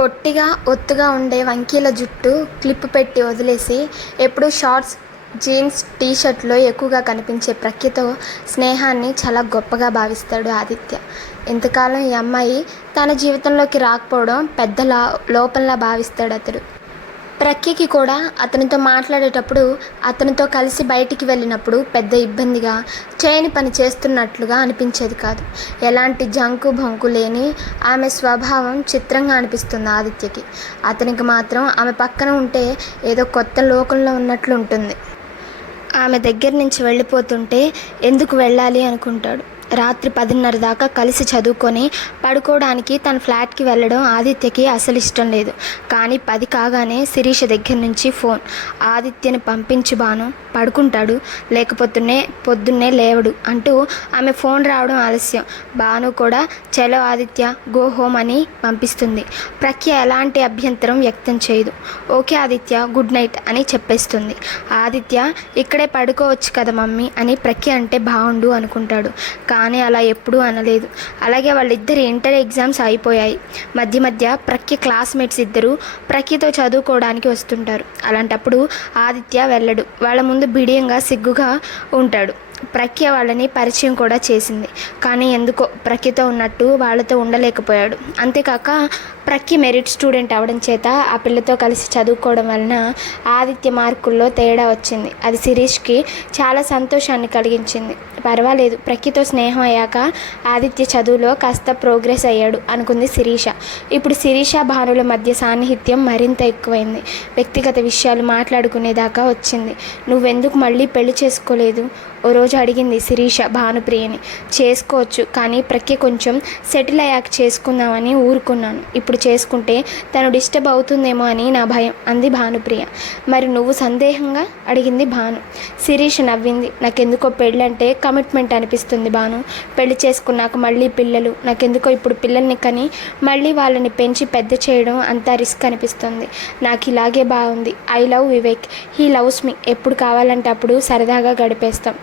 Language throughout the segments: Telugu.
పొట్టిగా, ఒత్తుగా ఉండే వంకీల జుట్టు క్లిప్ పెట్టి వదిలేసి, ఎప్పుడూ షార్ట్స్, జీన్స్, టీషర్టులో ఎక్కువగా కనిపించే ప్రఖ్యతో స్నేహాన్ని చాలా గొప్పగా భావిస్తాడు ఆదిత్య. ఇంతకాలం ఈ అమ్మాయి తన జీవితంలోకి రాకపోవడం పెద్ద లోపంలా భావిస్తాడు అతడు. ప్రఖ్యకి కూడా అతనితో మాట్లాడేటప్పుడు, అతనితో కలిసి బయటికి వెళ్ళినప్పుడు పెద్ద ఇబ్బందిగా, చేయని పని చేస్తున్నట్లుగా అనిపించేది కాదు. ఎలాంటి జంకు భంకు లేని ఆమె స్వభావం చిత్రంగా అనిపిస్తుంది ఆదిత్యకి. అతనికి మాత్రం ఆమె పక్కన ఉంటే ఏదో కొత్త లోకంలో ఉన్నట్లు ఉంటుంది. ఆమె దగ్గర నుంచి వెళ్ళిపోతుంటే ఎందుకు వెళ్ళాలి అనుకుంటాడు. రాత్రి 10:30 దాకా కలిసి చదువుకొని పడుకోవడానికి తన ఫ్లాట్కి వెళ్ళడం ఆదిత్యకి అసలు ఇష్టం లేదు. కానీ 10 కాగానే శిరీష దగ్గర నుంచి ఫోన్. ఆదిత్యని పంపించి బాను, పడుకుంటాడు, లేకపోతే పొద్దున్నే లేవడు అంటూ ఆమె ఫోన్ రావడం ఆలస్యం. భాను కూడా చలో ఆదిత్య, గో హోమ్ అని పంపిస్తుంది. ప్రఖ్య ఎలాంటి అభ్యంతరం వ్యక్తం చేయదు. ఓకే ఆదిత్య, గుడ్ నైట్ అని చెప్పేస్తుంది. ఆదిత్య ఇక్కడే పడుకోవచ్చు కదా మమ్మీ అని ప్రఖ్య అంటే బాగుండు అనుకుంటాడు. కానీ అలా ఎప్పుడూ అనలేదు. అలాగే వాళ్ళిద్దరి ఇంటర్ ఎగ్జామ్స్ అయిపోయాయి. మధ్య మధ్య ప్రఖ్య క్లాస్మేట్స్ ఇద్దరు ప్రఖ్యతో చదువుకోవడానికి వస్తుంటారు. అలాంటప్పుడు ఆదిత్య వెళ్ళడు. వాళ్ళ ముందు బిడియంగా సిగ్గుగా ఉంటాడు. ప్రఖ్య వాళ్ళని పరిచయం కూడా చేసింది. కానీ ఎందుకో ప్రఖ్యతో ఉన్నట్టు వాళ్ళతో ఉండలేకపోయాడు. అంతేకాక ప్రఖ్య మెరిట్ స్టూడెంట్ అవడం చేత ఆ పిల్లతో కలిసి చదువుకోవడం వలన ఆదిత్య మార్కుల్లో తేడా వచ్చింది. అది శిరీష్కి చాలా సంతోషాన్ని కలిగించింది. పర్వాలేదు, ప్రఖ్యతో స్నేహం అయ్యాక ఆదిత్య చదువులో కాస్త ప్రోగ్రెస్ అయ్యాడు అనుకుంది శిరీష. ఇప్పుడు శిరీష భానుల మధ్య సాన్నిహిత్యం మరింత ఎక్కువైంది. వ్యక్తిగత విషయాలు మాట్లాడుకునేదాకా వచ్చింది. నువ్వెందుకు మళ్ళీ పెళ్లి చేసుకోలేదు? ఓ రోజు అడిగింది శిరీష భానుప్రియని. చేసుకోవచ్చు, కానీ ప్రఖ్య కొంచెం సెటిల్ అయ్యాక చేసుకుందామని ఊరుకున్నాను. ఇప్పుడు చేసుకుంటే తను డిస్టర్బ్ అవుతుందేమో అని నా భయం అంది భానుప్రియ. మరి నువ్వు సందేహంగా అడిగింది భాను. శిరీష నవ్వింది. నాకెందుకో పెళ్ళంటే కమిట్మెంట్ అనిపిస్తుంది భాను. పెళ్లి చేసుకున్నాక మళ్ళీ పిల్లలు, నాకెందుకో ఇప్పుడు పిల్లల్ని కని మళ్ళీ వాళ్ళని పెంచి పెద్ద చేయడం అంతా రిస్క్ అనిపిస్తుంది. నాకు ఇలాగే బాగుంది. I love Vivek, he loves me. ఎప్పుడు కావాలంటే అప్పుడు సరదాగా గడిపేస్తాం.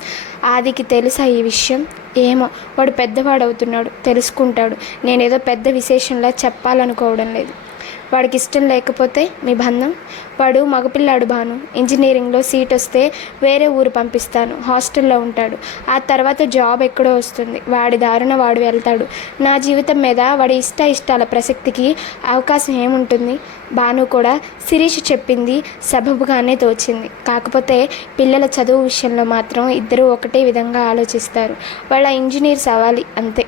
ఆదికి తెలుసా ఈ విషయం? ఏమో, వాడు పెద్దవాడవుతున్నాడు, తెలుసుకుంటాడు. నేనేదో పెద్ద విశేషంలా చెప్పాలనుకోవడం లేదు. వాడికి ఇష్టం లేకపోతే మీ బంధం? వాడు మగపిల్లాడు భాను. ఇంజనీరింగ్లో సీట్ వస్తే వేరే ఊరు పంపిస్తాను, హాస్టల్లో ఉంటాడు. ఆ తర్వాత జాబ్ ఎక్కడో వస్తుంది. వాడి దారుణ వాడు వెళ్తాడు. నా జీవితం మీద వాడి ఇష్టాల ప్రసక్తికి అవకాశం ఏముంటుంది? భాను కూడా శిరీష్ చెప్పింది సబబుగానే తోచింది. కాకపోతే పిల్లల చదువు విషయంలో మాత్రం ఇద్దరూ ఒకటే విధంగా ఆలోచిస్తారు. వాళ్ళ ఇంజనీర్స్ అవ్వాలి అంతే.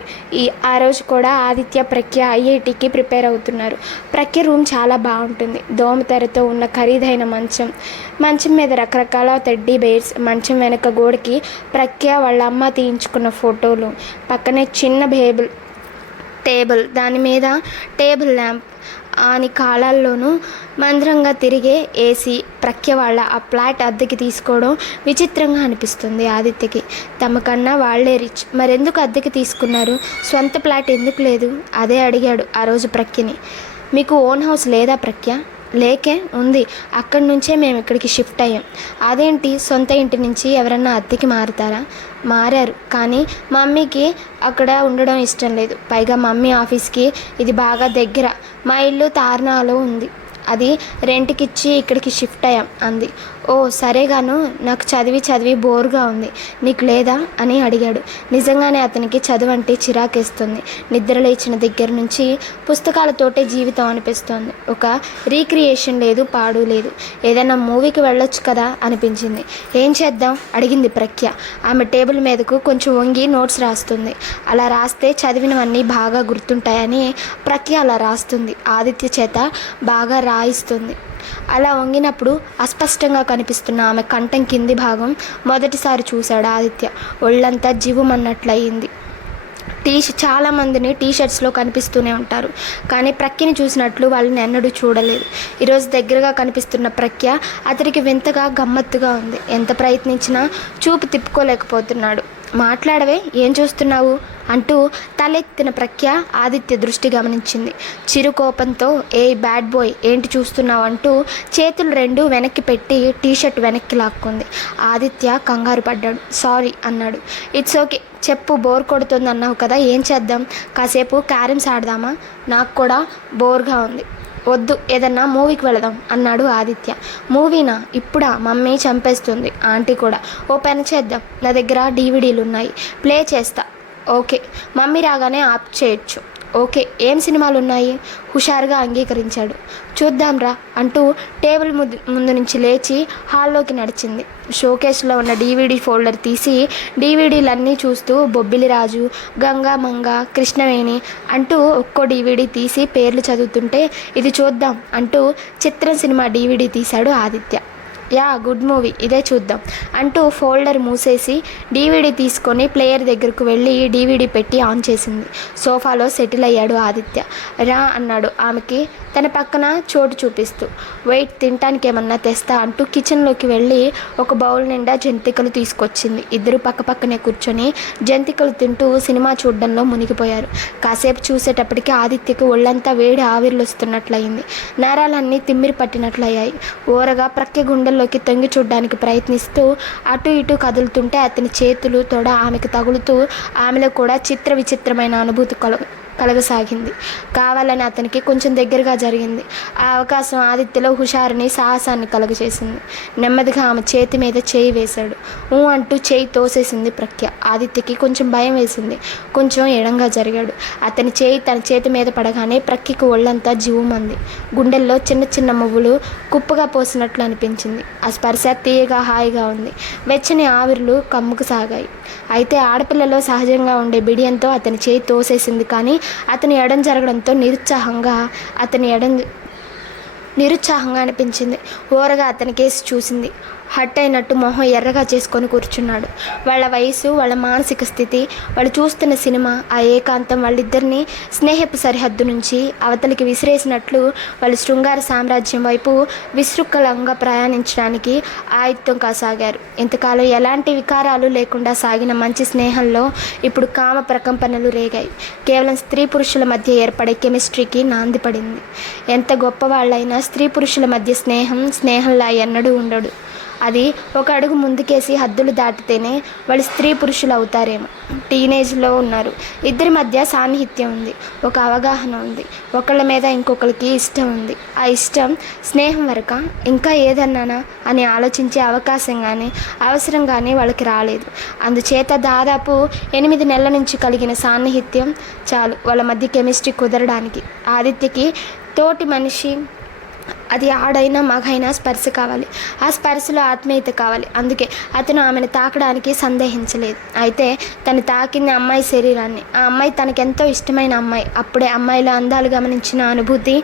ఆ రోజు కూడా ఆదిత్య ప్రఖ్య ఐఐటికి ప్రిపేర్ అవుతున్నారు. ప్రఖ్య రూమ్ చాలా బాగుంటుంది. దోమతెరతో ఉన్న ఖరీదైన మంచం మీద రకరకాల టెడ్డీ బేర్స్, మంచం వెనక గోడకి ప్రఖ్య వాళ్ళ అమ్మ తీయించుకున్న ఫోటోలు, పక్కనే చిన్న టేబుల్, దాని మీద టేబుల్ ల్యాంప్, ఆని కాలాల్లోనూ మంద్రంగా తిరిగే ఏసీ. ప్రఖ్య వాళ్ళ ఆ ఫ్లాట్ అద్దెకి తీసుకోవడం విచిత్రంగా అనిపిస్తుంది ఆదిత్యకి. తమకన్నా వాళ్లే రిచ్, మరెందుకు అద్దెకి తీసుకున్నారు? సొంత ఫ్లాట్ ఎందుకు లేదు? అదే అడిగాడు ఆ రోజు ప్రఖ్యని. మీకు ఓన్ హౌస్ లేదా ప్రఖ్య? లేకే, ఉంది. అక్కడి నుంచే మేము ఇక్కడికి షిఫ్ట్ అయ్యాం. అదేంటి, సొంత ఇంటి నుంచి ఎవరన్నా అద్దెకి మారుతారా? మారారు, కానీ మమ్మీకి అక్కడ ఉండడం ఇష్టం లేదు. పైగా మమ్మీ ఆఫీస్కి ఇది బాగా దగ్గర. మా ఇల్లు తార్నాలో ఉంది, అది రెంట్కిచ్చి ఇక్కడికి షిఫ్ట్ అయ్యాం అంది. ఓ సరేగాను, నాకు చదివి బోర్గా ఉంది, నీకు లేదా అని అడిగాడు. నిజంగానే అతనికి చదువు అంటే చిరాకేస్తుంది. నిద్ర లేచిన దగ్గర నుంచి పుస్తకాలతోటే జీవితం అనిపిస్తోంది. ఒక రీక్రియేషన్ లేదు, పాడు లేదు. ఏదైనా మూవీకి వెళ్ళొచ్చు కదా అనిపించింది. ఏం చేద్దాం అడిగింది ప్రఖ్య. ఆమె టేబుల్ మీదకు కొంచెం వంగి నోట్స్ రాస్తుంది. అలా రాస్తే చదివినవన్నీ బాగా గుర్తుంటాయని ప్రఖ్య అలా రాస్తుంది. ఆదిత్య చేత బాగా రాయిస్తుంది. అలా వంగినప్పుడు అస్పష్టంగా కనిపిస్తున్న ఆమె కంఠం కింది భాగం మొదటిసారి చూశాడు ఆదిత్య. ఒళ్ళంతా జీవమన్నట్లయింది. చాలామందిని టీషర్ట్స్లో కనిపిస్తూనే ఉంటారు, కానీ ప్రఖ్యని చూసినట్లు వాళ్ళని ఎన్నడూ చూడలేదు. ఈరోజు దగ్గరగా కనిపిస్తున్న ప్రఖ్య అతడికి వింతగా గమ్మత్తుగా ఉంది. ఎంత ప్రయత్నించినా చూపు తిప్పుకోలేకపోతున్నాడు. మాట్లాడవే, ఏం చూస్తున్నావు అంటూ తలెత్తిన ప్రఖ్య ఆదిత్య దృష్టి గమనించింది. చిరుకోపంతో ఏ బ్యాడ్ బాయ్, ఏంటి చూస్తున్నావు అంటూ చేతులు రెండు వెనక్కి పెట్టి టీషర్ట్ వెనక్కి లాక్కుంది. ఆదిత్య కంగారు పడ్డాడు. సారీ అన్నాడు. ఇట్స్ ఓకే, చెప్పు. బోర్ కొడుతుంది అన్నావు కదా, ఏం చేద్దాం? కాసేపు క్యారమ్స్ ఆడదామా? నాకు కూడా బోర్గా ఉంది. వద్దు, ఏదన్నా మూవీకి వెళదాం అన్నాడు ఆదిత్య. మూవీనా? ఇప్పుడా? మమ్మీ చంపేస్తుంది. ఆంటీ కూడా. ఓ పని చేద్దాం, నా దగ్గర డీవీడీలు ఉన్నాయి, ప్లే చేస్తా. ఓకే. మమ్మీ రాగానే ఆప్ చేయొచ్చు. ఓకే. ఏం సినిమాలు ఉన్నాయి? హుషారుగా అంగీకరించాడు. చూద్దాంరా అంటూ టేబుల్ ముందు నుంచి లేచి హాల్లోకి నడిచింది. షోకేస్లో ఉన్న డీవీడీ ఫోల్డర్ తీసి డీవీడీలన్నీ చూస్తూ బొబ్బిలిరాజు, గంగా మంగ, కృష్ణవేణి అంటూ ఒక్కో డీవీడీ తీసి పేర్లు చదువుతుంటే ఇది చూద్దాం అంటూ చిత్రం సినిమా డీవీడీ తీశాడు ఆదిత్య. యా, గుడ్ మూవీ, ఇదే చూద్దాం అంటూ ఫోల్డర్ మూసేసి డీవీడీ తీసుకొని ప్లేయర్ దగ్గరకు వెళ్ళి డీవీడీ పెట్టి ఆన్ చేసింది. సోఫాలో సెటిల్ అయ్యాడు ఆదిత్య. రా అన్నాడు ఆమెకి తన పక్కన చోటు చూపిస్తూ. వెయిట్, తినటానికి ఏమన్నా తెస్తా అంటూ కిచెన్లోకి వెళ్ళి ఒక బౌల్ నిండా జంతికలు తీసుకొచ్చింది. ఇద్దరు పక్కపక్కనే కూర్చొని జంతికలు తింటూ సినిమా చూడడంలో మునిగిపోయారు. కాసేపు చూసేటప్పటికి ఆదిత్యకు ఒళ్ళంతా వేడి ఆవిర్లు వస్తున్నట్లయింది. నరాలన్నీ తిమ్మిరి పట్టినట్లయ్యాయి. ఓరగా ప్రక్క గుండెల్లోకి తొంగి చూడ్డానికి ప్రయత్నిస్తూ అటు ఇటు కదులుతుంటే అతని చేతులు తొడ ఆమెకు తగులుతూ ఆమెలో కూడా చిత్ర విచిత్రమైన అనుభూతి కలగసాగింది. కావాలని అతనికి కొంచెం దగ్గరగా జరిగింది. ఆ అవకాశం ఆదిత్యలో హుషారుని, సాహసాన్ని కలుగజేసింది. నెమ్మదిగా ఆమె చేతి మీద చేయి వేశాడు. అంటూ చేయి తోసేసింది ప్రఖ్య. ఆదిత్యకి కొంచెం భయం వేసింది. కొంచెం ఎడంగా జరిగాడు. అతని చేయి తన చేతి మీద పడగానే ప్రఖ్యకు ఒళ్ళంతా జీవమంది. గుండెల్లో చిన్న చిన్న మువ్వులు కుప్పగా పోసినట్లు అనిపించింది. ఆ స్పర్శ తీయగా హాయిగా ఉంది. వెచ్చని ఆవిర్లు కమ్ముకు సాగాయి. అయితే ఆడపిల్లలో సహజంగా ఉండే బిడియంతో అతని చేయి తోసేసింది. కానీ అతని ఎడం జరగడంతో నిరుత్సాహంగా అనిపించింది. ఓరగా అతని కేసి చూసింది. హట్ అయినట్టు మొహం ఎర్రగా చేసుకొని కూర్చున్నాడు. వాళ్ళ వయసు, వాళ్ళ మానసిక స్థితి, వాళ్ళు చూస్తున్న సినిమా, ఆ ఏకాంతం వాళ్ళిద్దరినీ స్నేహపు సరిహద్దు నుంచి అవతలికి విసిరేసినట్లు వాళ్ళు శృంగార సామ్రాజ్యం వైపు విశృంఖలంగా ప్రయాణించడానికి ఆయుత్తం కాసాగారు. ఇంతకాలం ఎలాంటి వికారాలు లేకుండా సాగిన మంచి స్నేహంలో ఇప్పుడు కామ ప్రకంపనలు రేగాయి. కేవలం స్త్రీ పురుషుల మధ్య ఏర్పడే కెమిస్ట్రీకి నాంది పడింది. ఎంత గొప్పవాళ్ళైనా స్త్రీ పురుషుల మధ్య స్నేహంలా ఎన్నడూ ఉండడు. అది ఒక అడుగు ముందుకేసి హద్దులు దాటితేనే వాళ్ళు స్త్రీ పురుషులు అవుతారేమో. టీనేజ్లో ఉన్నారు. ఇద్దరి మధ్య సాన్నిహిత్యం ఉంది, ఒక అవగాహన ఉంది, ఒకళ్ళ మీద ఇంకొకరికి ఇష్టం ఉంది. ఆ ఇష్టం స్నేహం వరక ఇంకా ఏదన్నానా అని ఆలోచించే అవకాశం కానీ అవసరం కానీ వాళ్ళకి రాలేదు. అందుచేత దాదాపు 8 నెలల నుంచి కలిగిన సాన్నిహిత్యం చాలు వాళ్ళ మధ్య కెమిస్ట్రీ కుదరడానికి. ఆదిత్యకి తోటి మనిషి, అది ఆడైనా మగైనా స్పర్శ కావాలి. ఆ స్పర్శలో ఆత్మీయత కావాలి. అందుకే అతను ఆమెను తాకడానికి సందేహించలేదు. అయితే తను తాకింది అమ్మాయి శరీరాన్ని. ఆ అమ్మాయి తనకెంతో ఇష్టమైన అమ్మాయి. అప్పుడే అమ్మాయిలో అందాలు గమనించిన అనుభూతి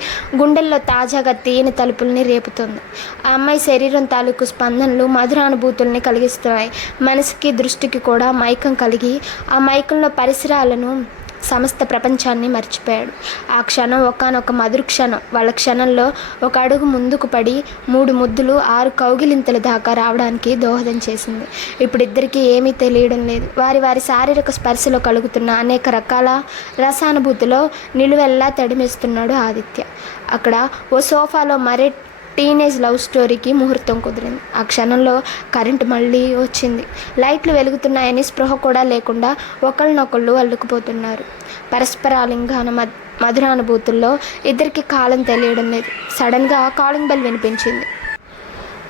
గుండెల్లో తాజాగా తీయని తలుపుల్ని రేపుతుంది. ఆ అమ్మాయి శరీరం తాలూకు స్పందనలు మధురానుభూతుల్ని కలిగిస్తున్నాయి. మనసుకి, దృష్టికి కూడా మైకం కలిగి ఆ మైకంలో పరిసరాలను, సమస్త ప్రపంచాన్ని మర్చిపోయాడు. ఆ క్షణం ఒకానొక మధుర క్షణం. వాళ్ళ క్షణంలో ఒక అడుగు ముందుకు పడి 3 ముద్దులు 6 కౌగిలింతల దాకా రావడానికి దోహదం చేసింది. ఇప్పుడు ఇద్దరికీ ఏమీ తెలియడం లేదు. వారి వారి శారీరక స్పర్శలో కలుగుతున్న అనేక రకాల రసానుభూతిలో నిలువెల్లా తడిమేస్తున్నాడు ఆదిత్య. అక్కడ ఓ సోఫాలో మరే టీనేజ్ లవ్ స్టోరీకి ముహూర్తం కుదిరింది. ఆ క్షణంలో కరెంటు మళ్ళీ వచ్చింది. లైట్లు వెలుగుతున్నాయని స్పృహ కూడా లేకుండా ఒకళ్ళనొకళ్ళు అల్లుకుపోతున్నారు. పరస్పరాలింగాన మధురానుభూతుల్లో ఇద్దరికి కాలం తెలియడం లేదు. సడన్గా కాలింగ్ బెల్ వినిపించింది.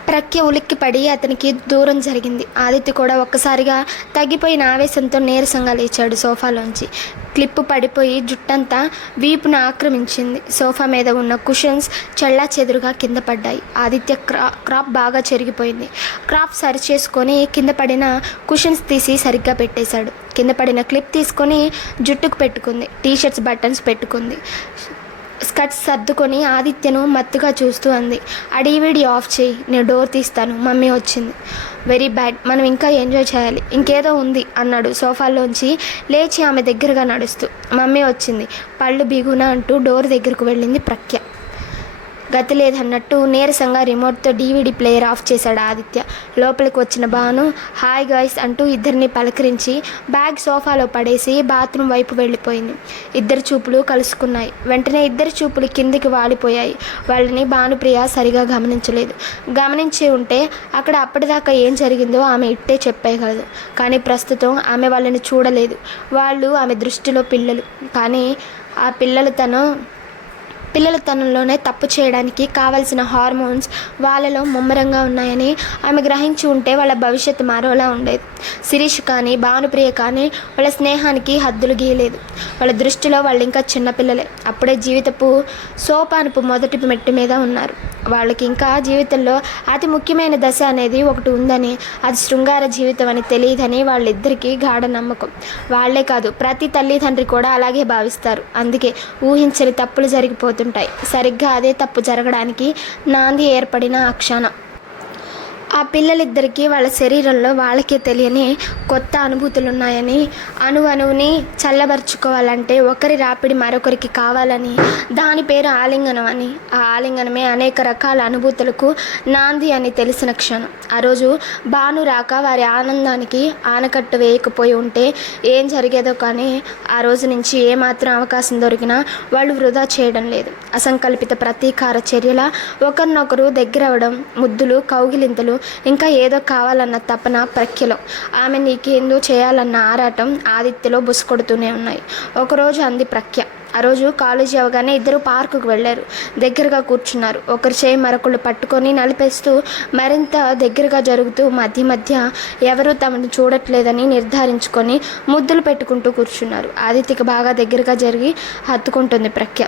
ప్రఖ్య ఉలిక్కిపడి అతనికి దూరం జరిగింది. ఆదిత్య కూడా ఒక్కసారిగా తగ్గిపోయిన ఆవేశంతో నీరసంగా లేచాడు సోఫాలోంచి. క్లిప్పు పడిపోయి జుట్టంతా వీపును ఆక్రమించింది. సోఫా మీద ఉన్న కుషన్స్ చెల్లా చెదురుగా కింద పడ్డాయి. ఆదిత్య క్రాప్ బాగా చెరిగిపోయింది. క్రాప్ సరిచేసుకొని కింద పడిన కుషన్స్ తీసి సరిగ్గా పెట్టేశాడు. కింద పడిన క్లిప్ తీసుకొని జుట్టుకు పెట్టుకుంది. టీషర్ట్స్ బటన్స్ పెట్టుకుంది. స్కర్ట్స్ సర్దుకొని ఆదిత్యను మత్తుగా చూస్తూ అంది. ఆ డీవీడీ ఆఫ్ చేయి, నేను డోర్ తీస్తాను, మమ్మీ వచ్చింది. వెరీ బ్యాడ్, మనం ఇంకా ఎంజాయ్ చేయాలి, ఇంకేదో ఉంది అన్నాడు సోఫాలోంచి లేచి ఆమె దగ్గరగా నడుస్తూ. మమ్మీ వచ్చింది, పళ్ళు బిగున అంటూ డోర్ దగ్గరకు వెళ్ళింది ప్రఖ్య. గతి లేదన్నట్టు నీరసంగా రిమోట్తో డీవీడీ ప్లేయర్ ఆఫ్ చేశాడు ఆదిత్య. లోపలికి వచ్చిన భాను హాయ్ గాయ్స్ అంటూ ఇద్దరిని పలకరించి బ్యాగ్ సోఫాలో పడేసి బాత్రూమ్ వైపు వెళ్ళిపోయింది. ఇద్దరు చూపులు కలుసుకున్నాయి. వెంటనే ఇద్దరు చూపులు కిందికి వాలిపోయాయి. వాళ్ళని భానుప్రియ సరిగా గమనించలేదు. గమనించి ఉంటే అక్కడ అప్పటిదాకా ఏం జరిగిందో ఆమె ఇట్టే చెప్పేయగలదు. కానీ ప్రస్తుతం ఆమె వాళ్ళని చూడలేదు. వాళ్ళు ఆమె దృష్టిలో పిల్లలు. కానీ ఆ పిల్లలు పిల్లల తనంలోనే తప్పు చేయడానికి కావలసిన హార్మోన్స్ వాళ్ళలో ముమ్మరంగా ఉన్నాయని ఆమె గ్రహించి ఉంటే వాళ్ళ భవిష్యత్తు మరోలా ఉండేది. శిరీష్ కానీ భానుప్రియ కానీ వాళ్ళ స్నేహానికి హద్దులు గీయలేదు. వాళ్ళ దృష్టిలో వాళ్ళు ఇంకా చిన్నపిల్లలే. అప్పుడే జీవితపు సోపానపు మొదటి మెట్టు మీద ఉన్నారు. వాళ్ళకి ఇంకా జీవితంలో అతి ముఖ్యమైన దశ అనేది ఒకటి ఉందని, అది శృంగార జీవితం అని తెలియదని వాళ్ళిద్దరికీ గాఢ నమ్మకం. వాళ్లే కాదు, ప్రతి తల్లిదండ్రి కూడా అలాగే భావిస్తారు. అందుకే ఊహించని తప్పులు జరిగిపోతుంటాయి. సరిగ్గా అదే తప్పు జరగడానికి నాంది ఏర్పడిన ఆ క్షణం. ఆ పిల్లలిద్దరికీ వాళ్ళ శరీరంలో వాళ్ళకే తెలియని కొత్త అనుభూతులు ఉన్నాయని, అణువుని చల్లబరుచుకోవాలంటే ఒకరి రాపిడి మరొకరికి కావాలని, దాని పేరు ఆలింగనం అని, ఆ ఆలింగనమే అనేక రకాల అనుభూతులకు నాంది అని తెలిసిన క్షణం. ఆ రోజు భాను రాక వారి ఆనందానికి ఆనకట్టు వేయకపోయి ఉంటే ఏం జరిగేదో కానీ, ఆ రోజు నుంచి ఏమాత్రం అవకాశం దొరికినా వాళ్ళు వృధా చేయడం లేదు. అసంకల్పిత ప్రతీకార చర్యల ఒకరినొకరు దగ్గరవడం, ముద్దులు, కౌగిలింతలు, ఇంకా ఏదో కావాలన్న తపన ప్రఖ్యలో, ఆమె నీకేందో చేయాలన్న ఆరాటం ఆదిత్యలో బుసకొడుతూనే ఉన్నాయి. ఒకరోజు అంది ప్రఖ్య. ఆ రోజు కాలేజీ అవగానే ఇద్దరు పార్కుకు వెళ్ళారు. దగ్గరగా కూర్చున్నారు. ఒకరి చేయి మరొకళ్ళు పట్టుకొని నలిపేస్తూ మరింత దగ్గరగా జరుగుతూ మధ్య మధ్య ఎవరూ తమను చూడట్లేదని నిర్ధారించుకొని ముద్దులు పెట్టుకుంటూ కూర్చున్నారు. ఆదిత్యకి బాగా దగ్గరగా జరిగి హత్తుకుంటుంది ప్రఖ్య.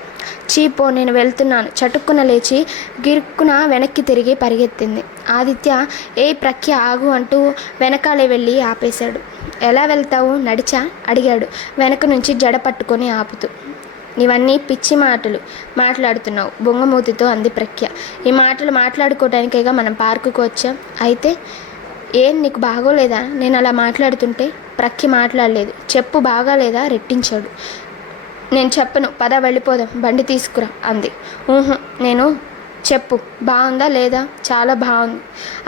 చీపో, నేను వెళ్తున్నాను. చటుక్కున లేచి గిరుక్కున వెనక్కి తిరిగి పరిగెత్తింది. ఆదిత్య ఏ ప్రఖ్య ఆగు అంటూ వెనకాలే వెళ్ళి ఆపేశాడు. ఎలా వెళ్తావు, నడిచా అడిగాడు వెనక నుంచి జడ పట్టుకొని ఆపుతూ. నీవన్నీ పిచ్చి మాటలు మాట్లాడుతున్నావు, బొంగమూతితో అంది ప్రఖ్య. ఈ మాటలు మాట్లాడుకోవడానికేగా మనం పార్కుకు వచ్చాం. అయితే ఏం నీకు బాగోలేదా నేను అలా మాట్లాడుతుంటే? ప్రఖ్య మాట్లాడలేదు. చెప్పు, బాగాలేదా రెట్టించాడు. నేను చెప్పను, పద వెళ్ళిపోదాం, బండి తీసుకురా అంది. నేను చెప్పు, బాగుందా లేదా? చాలా బాగుంది.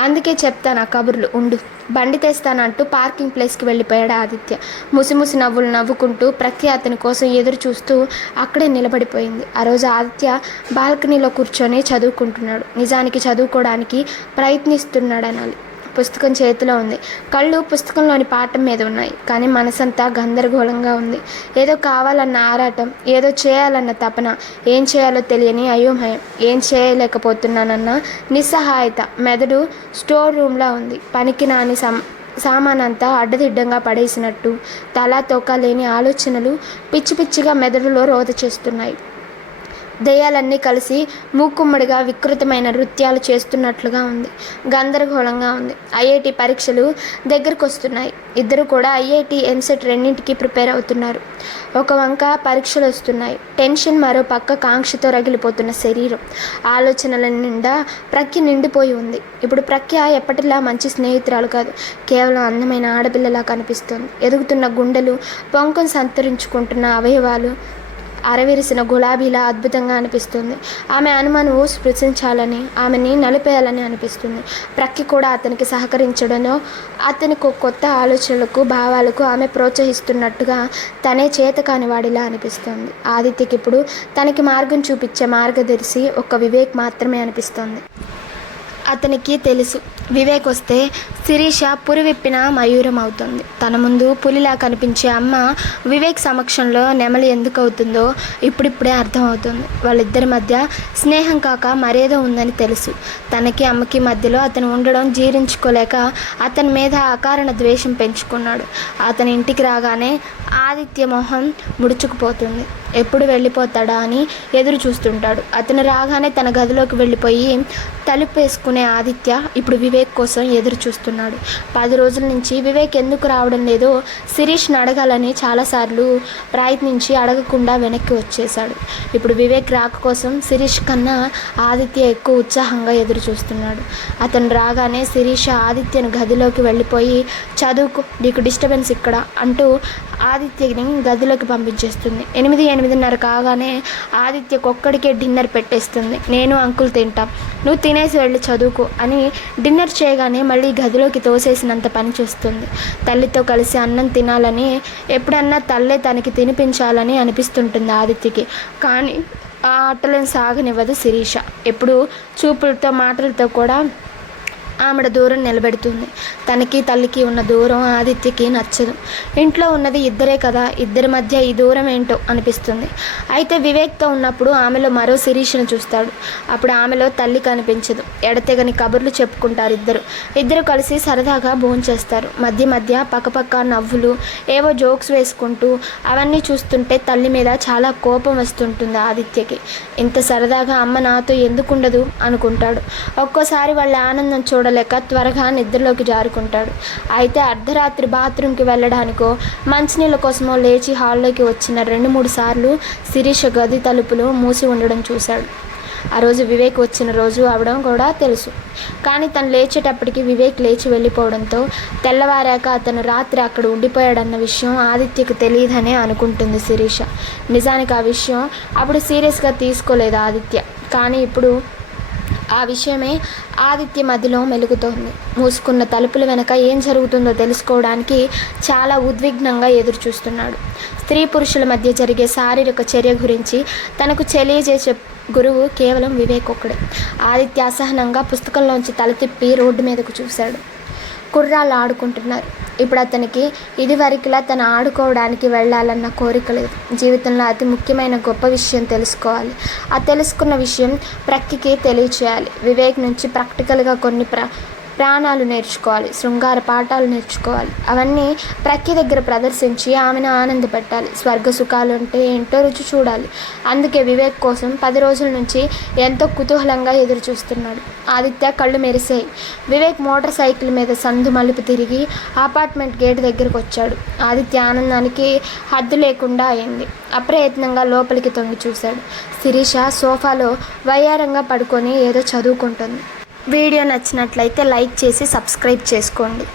అందుకే చెప్తాను ఆ కబుర్లు, ఉండు, బండి తెస్తానంటూ పార్కింగ్ ప్లేస్కి వెళ్ళిపోయాడు ఆదిత్య. ముసిముసి నవ్వులు నవ్వుకుంటూ ప్రఖ్య అతని కోసం ఎదురు చూస్తూ అక్కడే నిలబడిపోయింది. ఆ రోజు ఆదిత్య బాల్కనీలో కూర్చొని చదువుకుంటున్నాడు. నిజానికి చదువుకోవడానికి ప్రయత్నిస్తున్నాడనాలి. పుస్తకం చేతిలో ఉంది. కళ్ళు పుస్తకంలోని పాఠం మీద ఉన్నాయి. కానీ మనసంతా గందరగోళంగా ఉంది. ఏదో కావాలన్న ఆరాటం, ఏదో చేయాలన్న తపన, ఏం చేయాలో తెలియని అయోమయం, ఏం చేయలేకపోతున్నానన్న నిస్సహాయత. మెదడు స్టోర్ రూమ్లా ఉంది. పనికి నాని సామానంతా అడ్డదిడ్డంగా పడేసినట్టు, తలా తోక లేని ఆలోచనలు పిచ్చి పిచ్చిగా మెదడులో రోద చేస్తున్నాయి. దెయ్యాలన్నీ కలిసి మూకుమ్మడిగా వికృతమైన నృత్యాలు చేస్తున్నట్లుగా ఉంది. గందరగోళంగా ఉంది. ఐఐటి పరీక్షలు దగ్గరకు వస్తున్నాయి. ఇద్దరు కూడా ఐఐటి ఎంసెట్ రెండింటికి ప్రిపేర్ అవుతున్నారు. ఒక వంక పరీక్షలు వస్తున్నాయి. టెన్షన్, మరో పక్క కాంక్షతో రగిలిపోతున్న శరీరం. ఆలోచనల నిండా ప్రఖ్య నిండిపోయి ఉంది. ఇప్పుడు ప్రఖ్య ఎప్పటిలా మంచి స్నేహితురాలు కాదు, కేవలం అందమైన ఆడపిల్లలా కనిపిస్తోంది. ఎదుగుతున్న గుండెలు, పొంకం సంతరించుకుంటున్న అవయవాలు అరవిరిసిన గులాబీలా అద్భుతంగా అనిపిస్తుంది. ఆమె అనుమానము స్పృశించాలని, ఆమెని నలిపేయాలని అనిపిస్తుంది. ప్రఖ్య కూడా అతనికి సహకరించడంలో, అతనికి కొత్త ఆలోచనలకు, భావాలకు ఆమె ప్రోత్సహిస్తున్నట్టుగా తనే చేతకాని వాడిలా అనిపిస్తోంది. ఆదిత్యకి ఇప్పుడు తనకి మార్గం చూపించే మార్గదర్శి ఒక్క వివేక్ మాత్రమే అనిపిస్తోంది. అతనికి తెలుసు, వివేక్ వస్తే శిరీష పురివిప్పిన మయూరం అవుతుంది. తన ముందు పులిలా కనిపించే అమ్మ వివేక్ సమక్షంలో నెమలి ఎందుకు అవుతుందో ఇప్పుడిప్పుడే అర్థమవుతుంది. వాళ్ళిద్దరి మధ్య స్నేహం కాక మరేదో ఉందని తెలుసు. తనకి అమ్మకి మధ్యలో అతను ఉండడం జీర్ణించుకోలేక అతని మీద అకారణ ద్వేషం పెంచుకున్నాడు. అతని ఇంటికి రాగానే ఆదిత్య మొహం ముడుచుకుపోతుంది. ఎప్పుడు వెళ్ళిపోతాడా అని ఎదురు చూస్తుంటాడు. అతను రాగానే తన గదిలోకి వెళ్ళిపోయి తలుపు వేసుకునే ఆదిత్య ఇప్పుడు వివేక్ కోసం ఎదురు చూస్తున్నాడు. 10 రోజుల నుంచి వివేక్ ఎందుకు రావడం లేదో శిరీష్ని అడగాలని చాలాసార్లు ప్రయత్నించి అడగకుండా వెనక్కి వచ్చేశాడు. ఇప్పుడు వివేక్ రాక కోసం శిరీష్ కన్నా ఆదిత్య ఎక్కువ ఉత్సాహంగా ఎదురు చూస్తున్నాడు. అతను రాగానే శిరీష ఆదిత్యను గదిలోకి వెళ్ళిపోయి చదువుకో, నీకు డిస్టర్బెన్స్ ఇక్కడ అంటూ ఆదిత్యని గదిలోకి పంపించేస్తుంది. 8-8:30 కాగానే ఆదిత్యకు ఒక్కడికే డిన్నర్ పెట్టేస్తుంది. నేను అంకుల్ తింటాం, నువ్వు తినేసి వెళ్ళి చదువుకో అని డిన్నర్ చేయగానే మళ్ళీ గదిలోకి తోసేసినంత పని చేస్తుంది. తల్లితో కలిసి అన్నం తినాలని, ఎప్పుడన్నా తల్లే తనకి తినిపించాలని అనిపిస్తుంటుంది ఆదిత్యకి. కానీ ఆ ఆటలను సాగనివ్వదు శిరీష. ఎప్పుడు చూపులతో, మాటలతో కూడా ఆమెడ దూరం నిలబెడుతుంది. తనకి తల్లికి ఉన్న దూరం ఆదిత్యకి నచ్చదు. ఇంట్లో ఉన్నది ఇద్దరే కదా, ఇద్దరి మధ్య ఈ దూరం ఏంటో అనిపిస్తుంది. అయితే వివేక్తో ఉన్నప్పుడు ఆమెలో మరో శిరీషను చూస్తాడు. అప్పుడు ఆమెలో తల్లి కనిపించదు. ఎడతెగని కబుర్లు చెప్పుకుంటారు ఇద్దరు కలిసి సరదాగా భోంచేస్తారు. మధ్య మధ్య పక్కపక్క నవ్వులు, ఏవో జోక్స్ వేసుకుంటూ అవన్నీ చూస్తుంటే తల్లి మీద చాలా కోపం వస్తుంటుంది ఆదిత్యకి. ఇంత సరదాగా అమ్మ నాతో ఎందుకుండదు అనుకుంటాడు. ఒక్కోసారి వాళ్ళ ఆనందం చూడలేక త్వరగా నిద్రలోకి జారుకుంటాడు. అయితే అర్ధరాత్రి బాత్రూమ్కి వెళ్ళడానికో మంచినీళ్ళ కోసమో లేచి హాల్లోకి వచ్చిన 2-3 సార్లు శిరీష గది తలుపులు మూసి ఉండడం చూశాడు. ఆ రోజు వివేక్ వచ్చిన రోజు అవడం కూడా తెలుసు. కానీ తను లేచేటప్పటికి వివేక్ లేచి వెళ్ళిపోవడంతో తెల్లవారాక అతను రాత్రి అక్కడ ఉండిపోయాడన్న విషయం ఆదిత్యకు తెలియదనే అనుకుంటుంది శిరీష. నిజానికి ఆ విషయం అప్పుడు సీరియస్గా తీసుకోలేదు ఆదిత్య. కానీ ఇప్పుడు ఆ విషయమే ఆదిత్య మధ్యలో మెలుగుతోంది. మూసుకున్న తలుపుల వెనక ఏం జరుగుతుందో తెలుసుకోవడానికి చాలా ఉద్విగ్నంగా ఎదురుచూస్తున్నాడు. స్త్రీ పురుషుల మధ్య జరిగే శారీరక చర్య గురించి తనకు తెలియజేసే గురువు కేవలం వివేక్ ఒక్కడే. ఆదిత్య అసహనంగా పుస్తకంలోంచి తల తిప్పి రోడ్డు మీదకు చూశాడు. కుర్రాళ్ళు ఆడుకుంటున్నారు. ఇప్పుడు అతనికి ఇదివరకులా తను ఆడుకోవడానికి వెళ్ళాలన్న కోరిక లేదు. జీవితంలో అతి ముఖ్యమైన గొప్ప విషయం తెలుసుకోవాలి. ఆ తెలుసుకున్న విషయం ప్రక్కికి తెలియచేయాలి. వివేక్ నుంచి ప్రాక్టికల్గా కొన్ని ప్రాణాలు నేర్చుకోవాలి, శృంగార పాఠాలు నేర్చుకోవాలి. అవన్నీ ప్రక్కి దగ్గర ప్రదర్శించి ఆమెను ఆనందపెట్టాలి. స్వర్గ సుఖాలు అంటే ఏంటో రుచి చూడాలి. అందుకే వివేక్ కోసం 10 రోజుల నుంచి ఎంతో కుతూహలంగా ఎదురు చూస్తున్నాడు. ఆదిత్య కళ్ళు మెరిసాయి. వివేక్ మోటార్ సైకిల్ మీద సందు మలుపు తిరిగి అపార్ట్మెంట్ గేట్ దగ్గరకు వచ్చాడు. ఆదిత్య ఆనందానికి హద్దు లేకుండా అయింది. అప్రయత్నంగా లోపలికి తొంగి చూశాడు. శిరీష సోఫాలో వయ్యారంగా పడుకొని ఏదో చదువుకుంటుంది. వీడియో నచ్చినట్లయితే లైక్ చేసి సబ్స్క్రైబ్ చేసుకోండి.